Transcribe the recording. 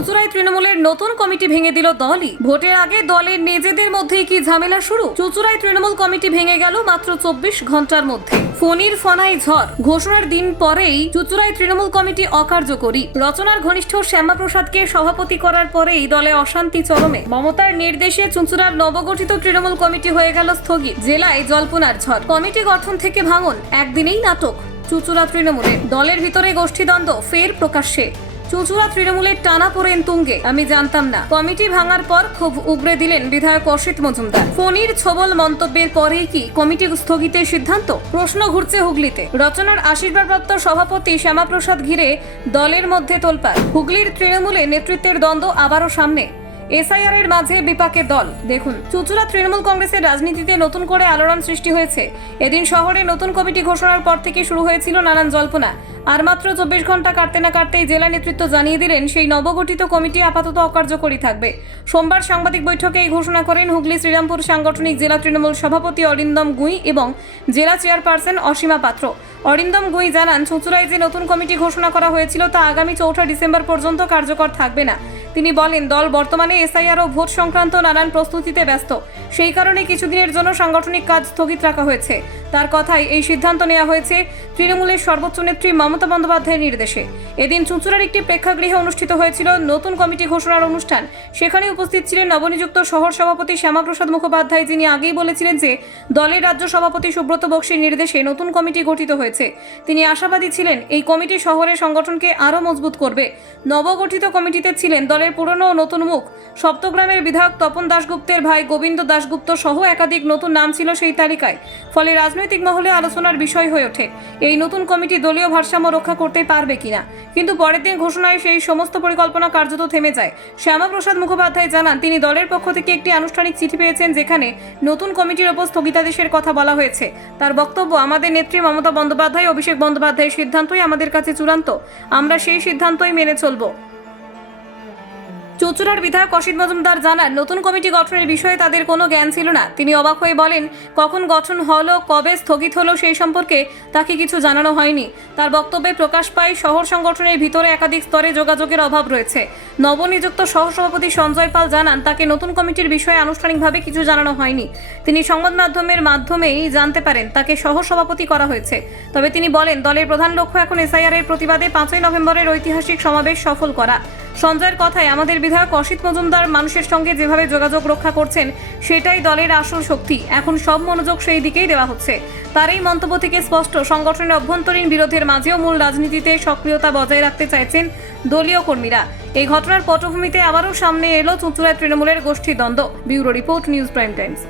চুচুড়ায় তৃণমূলের নতুন কমিটি ভেঙে দিল দলই। ভোটের আগে দলের নিজেদের মধ্যেই কি ঝামেলা শুরু? চুচুড়ায় তৃণমূল কমিটি ভেঙে গেল মাত্র চব্বিশ ঘণ্টার মধ্যে। ফণির ফনাই ঝড়। ঘোষণার দিন পরেই চুচুড়ায় তৃণমূল কমিটি অকার্যকরী। রচনার ঘনিষ্ঠ শ্যামাপ্রসাদকে সভাপতি করার পরেই দলে অশান্তি চরমে। মমতার নির্দেশে চুঁচুড়ার নবগঠিত তৃণমূল কমিটি হয়ে গেল স্থগিত। জেলায় জল্পনার ঝড়। কমিটি গঠন থেকে ভাঙন। একদিনেই নাটক। চুচুড়া তৃণমূলের। দলের ভিতরে গোষ্ঠীদ্বন্দ্ব। ফের প্রকাশ্যে। চুচুড়া তৃণমূলের টানা পড়েন তুঙ্গে। আমি জানতাম না। কমিটি ভাঙার পর খুব উগড়ে দিলেন বিধায়ক অসিত মজুমদার। ফণির ছবল মন্তব্যের পরেই কি কমিটি স্থগিতের সিদ্ধান্ত? প্রশ্ন ঘুরছে হুগলিতে। রচনার আশীর্বাদপ্রাপ্ত সভাপতি শ্যামাপ্রসাদ ঘিরে দলের মধ্যে তোলপাড়। হুগলির তৃণমূলে নেতৃত্বের দ্বন্দ্ব আবারও সামনে। এসআইআর এর মাঝে বিপাকে দল। দেখুন, চুচুড়া তৃণমূল কংগ্রেসের রাজনীতিতে নতুন করে আলোড়ন সৃষ্টি হয়েছে। এদিন শহরে নতুন কমিটি ঘোষণার পর থেকে শুরু হয়েছিল নানান জল্পনা। আর মাত্র চব্বিশ ঘণ্টা কাটতে না কাটতেই জেলা নেতৃত্ব জানিয়ে দিলেন, সেই নবগঠিত কমিটি আপাতত অকার্যকরী থাকবে। সোমবার সাংবাদিক বৈঠকে এই ঘোষণা করেন হুগলি শ্রীরামপুর সাংগঠনিক জেলা তৃণমূল সভাপতি অরিন্দম গুই এবং জেলা চেয়ারপারসন অসীমা পাত্র। অরিন্দম গুই জানান, চুচুড়ায় যে নতুন কমিটি ঘোষণা করা হয়েছিল তা আগামী চৌঠা ডিসেম্বর পর্যন্ত কার্যকর থাকবে না। তিনি বলেন, দল বর্তমানে এসআইআর ও ভোট সংক্রান্ত নানান প্রস্তুতিতে ব্যস্ত। সেই কারণে কিছুদিনের জন্য সাংগঠনিক কাজ স্থগিত রাখা হয়েছে। তার কথায় এই সিদ্ধান্ত নেওয়া হয়েছে তৃণমূলের সর্বোচ্চ নেত্রী মমতা বন্দ্যোপাধ্যায়ের নির্দেশে। এদিন চুঁচুড়ার একটি প্রেক্ষাগৃহে অনুষ্ঠিত হয়েছিল নতুন কমিটি ঘোষণার অনুষ্ঠান। সেখানে উপস্থিত ছিলেন নবনিযুক্ত শহর সভাপতি শ্যামাপ্রসাদ মুখোপাধ্যায়, যিনি আগেই বলেছিলেন যে, দলের রাজ্য সভাপতি সুব্রত বক্সির নির্দেশে নতুন কমিটি গঠিত হয়েছে। তিনি আশাবাদী ছিলেন, এই কমিটি শহরের সংগঠনকে আরও মজবুত করবে। নবগঠিত কমিটিতে ছিলেন দলের পুরনো ও নতুন মুখ। সপ্তগ্রামের বিধায়ক তপন দাশগুপ্তের ভাই গোবিন্দ দাশগুপ্ত সহ একাধিক নতুন নাম ছিল সেই তালিকায়। ফলে রাজনৈতিক মহলে আলোচনার বিষয় হয়ে ওঠে, এই নতুন কমিটি দলীয় ভারসাম্য রক্ষা করতে পারবে কিনা? কিন্তু পরের দিন ঘোষণায় সেই সমস্ত পরিকল্পনা কার্যত থেমে যায়। শ্যামাপ্রসাদ মুখোপাধ্যায় জানান, তিনি দলের পক্ষ থেকে একটি আনুষ্ঠানিক চিঠি পেয়েছেন যেখানে নতুন কমিটির ওপর স্থগিতাদেশের কথা বলা হয়েছে। তার বক্তব্য, আমাদের নেত্রী মমতা বন্দ্যোপাধ্যায়, অভিষেক বন্দ্যোপাধ্যায়ের সিদ্ধান্তই আমাদের কাছে চূড়ান্ত। আমরা সেই সিদ্ধান্তই মেনে চলব। চুচুড়ার বিধায়ক অসিত মজুমদার জানান, নতুন কমিটি গঠনের বিষয়ে তাদের কোনো জ্ঞান ছিল না। তিনি অবাক হয়ে বলেন, কখন গঠন হলো, কবে স্থগিত হলো সেই সম্পর্কে তাকে কিছু জানানো হয়নি। তার বক্তব্যে প্রকাশ পায়, শহর সংগঠনের ভিতরে একাধিক স্তরে যোগাযোগের অভাব রয়েছে। নবনিযুক্ত সহসভাপতি সঞ্জয় পাল জানান, তাকে নতুন কমিটির বিষয়ে আনুষ্ঠানিকভাবে কিছু জানানো হয়নি। তিনি সংবাদ মাধ্যমের মাধ্যমেই জানতে পারেন, তাকে সহসভাপতি করা হয়েছে। তবে তিনি বলেন, দলের প্রধান লক্ষ্য এখন এসআইআর এর প্রতিবাদে পাঁচই নভেম্বরের ঐতিহাসিক সমাবেশ সফল করা। সঞ্জয়ের কথায়, আমাদের বিধায়ক অসিত মজুমদার মানুষের সঙ্গে যেভাবে যোগাযোগ রক্ষা করছেন, সেটাই দলের আসল শক্তি। এখন সব মনোযোগ সেই দিকেই দেওয়া হচ্ছে। তার এই মন্তব্য থেকে স্পষ্ট, সংগঠনের অভ্যন্তরীণ বিরোধের মাঝেও মূল রাজনীতিতে সক্রিয়তা বজায় রাখতে চাইছেন দলীয় কর্মীরা। এই ঘটনার পটভূমিতে আবারও সামনে এলো চুঁচুড়ায় তৃণমূলের গোষ্ঠী দ্বন্দ্ব bureau report, news prime times.